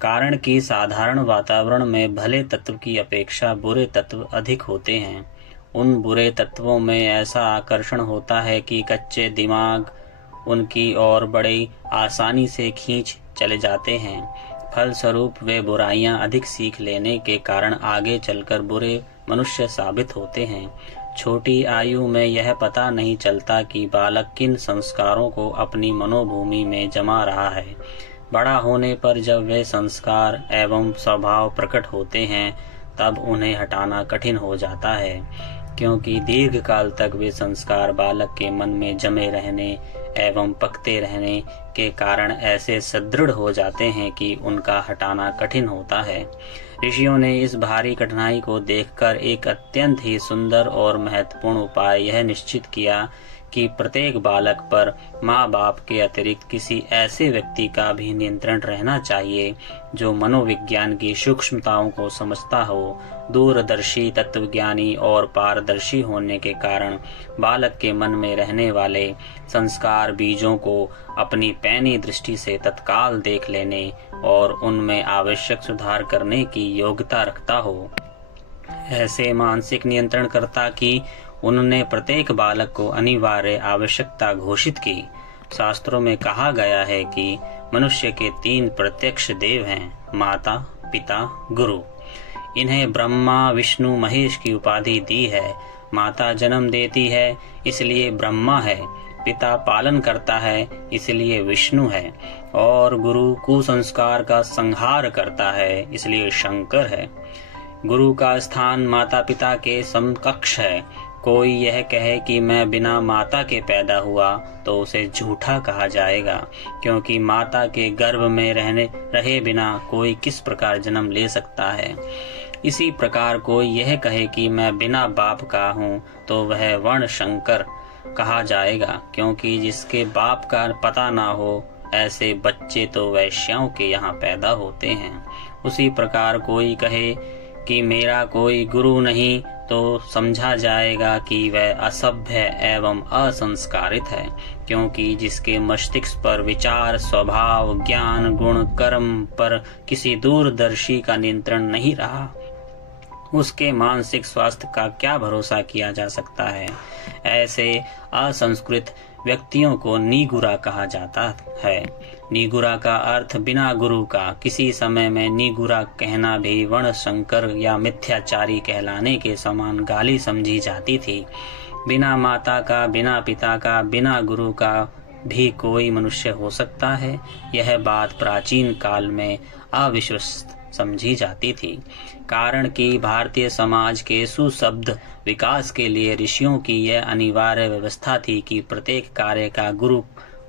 कारण कि साधारण वातावरण में भले तत्व की अपेक्षा बुरे तत्व अधिक होते हैं। उन बुरे तत्वों में ऐसा आकर्षण होता है कि कच्चे दिमाग उनकी ओर बड़ी आसानी से खींच चले जाते हैं। फलस्वरूप वे बुराइयां अधिक सीख लेने के कारण आगे चलकर बुरे मनुष्य साबित होते हैं। छोटी आयु में यह पता नहीं चलता कि बालक किन संस्कारों को अपनी मनोभूमि में जमा रहा है। बड़ा होने पर जब वे संस्कार एवं स्वभाव प्रकट होते हैं तब उन्हें हटाना कठिन हो जाता है, क्योंकि दीर्घ काल तक वे संस्कार बालक के मन में जमे रहने एवं पकते रहने के कारण ऐसे सुदृढ़ हो जाते हैं कि उनका हटाना कठिन होता है। ऋषियों ने इस भारी कठिनाई को देखकर एक अत्यंत ही सुंदर और महत्वपूर्ण उपाय यह निश्चित किया कि प्रत्येक बालक पर माँ बाप के अतिरिक्त किसी ऐसे व्यक्ति का भी नियंत्रण रहना चाहिए जो मनोविज्ञान की सूक्ष्मताओं को समझता हो। दूरदर्शी, तत्वज्ञानी और पारदर्शी होने के कारण बालक के मन में रहने वाले संस्कार बीजों को अपनी पैनी दृष्टि से तत्काल देख लेने और उनमें आवश्यक सुधार करने की योग्यता रखता हो। ऐसे मानसिक नियंत्रण करता कि उन्होंने प्रत्येक बालक को अनिवार्य आवश्यकता घोषित की। शास्त्रों में कहा गया है कि मनुष्य के 3 प्रत्यक्ष देव हैं, माता, पिता, गुरु। इन्हें ब्रह्मा, विष्णु, महेश की उपाधि दी है। माता जन्म देती है, इसलिए ब्रह्मा है। पिता पालन करता है, इसलिए विष्णु है। और गुरु कुसंस्कार का संहार करता है, इसलिए शंकर है। गुरु का स्थान माता पिता के समकक्ष है। कोई यह कहे कि मैं बिना माता के पैदा हुआ तो उसे झूठा कहा जाएगा, क्योंकि माता के गर्भ में रहे बिना कोई किस प्रकार जन्म ले सकता है। इसी प्रकार कोई यह कहे कि मैं बिना बाप का हूँ तो वह वर्ण शंकर कहा जाएगा, क्योंकि जिसके बाप का पता ना हो ऐसे बच्चे तो वैश्याओं के यहाँ पैदा होते हैं। उसी प्रकार कोई कहे कि मेरा कोई गुरु नहीं तो समझा जाएगा कि वह असभ्य एवं असंस्कारित है, क्योंकि जिसके मस्तिष्क पर विचार, स्वभाव, ज्ञान, गुण, कर्म पर किसी दूरदर्शी का नियंत्रण नहीं रहा, उसके मानसिक स्वास्थ्य का क्या भरोसा किया जा सकता है। ऐसे असंस्कृत व्यक्तियों को निगुरा कहा जाता है। निगुरा का अर्थ बिना गुरु का। किसी समय में निगुरा कहना भी वर्ण शंकर या मिथ्याचारी कहलाने के समान गाली समझी जाती थी। बिना माता का, बिना पिता का, बिना गुरु का भी कोई मनुष्य हो सकता है, यह बात प्राचीन काल में अविश्वसनीय समझी जाती थी। कारण कि भारतीय समाज के सुशब्द विकास के लिए ऋषियों की यह अनिवार्य व्यवस्था थी कि प्रत्येक कार्य का गुरु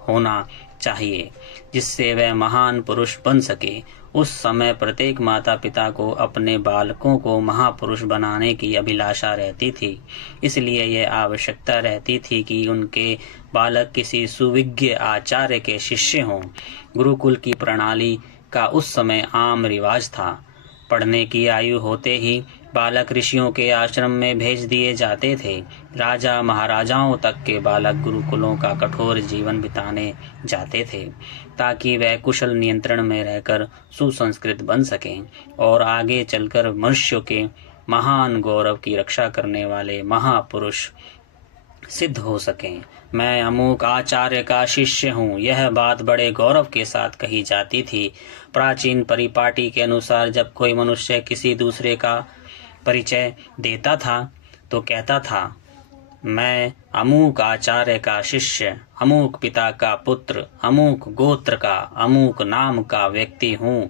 होना चाहिए, जिससे वह महान पुरुष बन सके। उस समय प्रत्येक माता पिता को अपने बालकों को महापुरुष बनाने की अभिलाषा रहती थी, इसलिए यह आवश्यकता रहती थी कि उनके बालक किसी सुविज्ञ आचार्य के शिष्य हों। गुरुकुल की प्रणाली का उस समय आम रिवाज था। पढ़ने की आयु होते ही बालक ऋषियों के आश्रम में भेज दिए जाते थे। राजा महाराजाओं तक के बालक गुरुकुलों का कठोर जीवन बिताने जाते थे, ताकि वह कुशल नियंत्रण में रहकर सुसंस्कृत बन सकें और आगे चलकर मनुष्यों के महान गौरव की रक्षा करने वाले महापुरुष सिद्ध हो सकें। मैं अमुक आचार्य का शिष्य हूँ, यह बात बड़े गौरव के साथ कही जाती थी। प्राचीन परिपाटी के अनुसार जब कोई मनुष्य किसी दूसरे का परिचय देता था तो कहता था, मैं अमुक आचार्य का शिष्य, अमुक पिता का पुत्र, अमुक गोत्र का, अमुक नाम का व्यक्ति हूँ।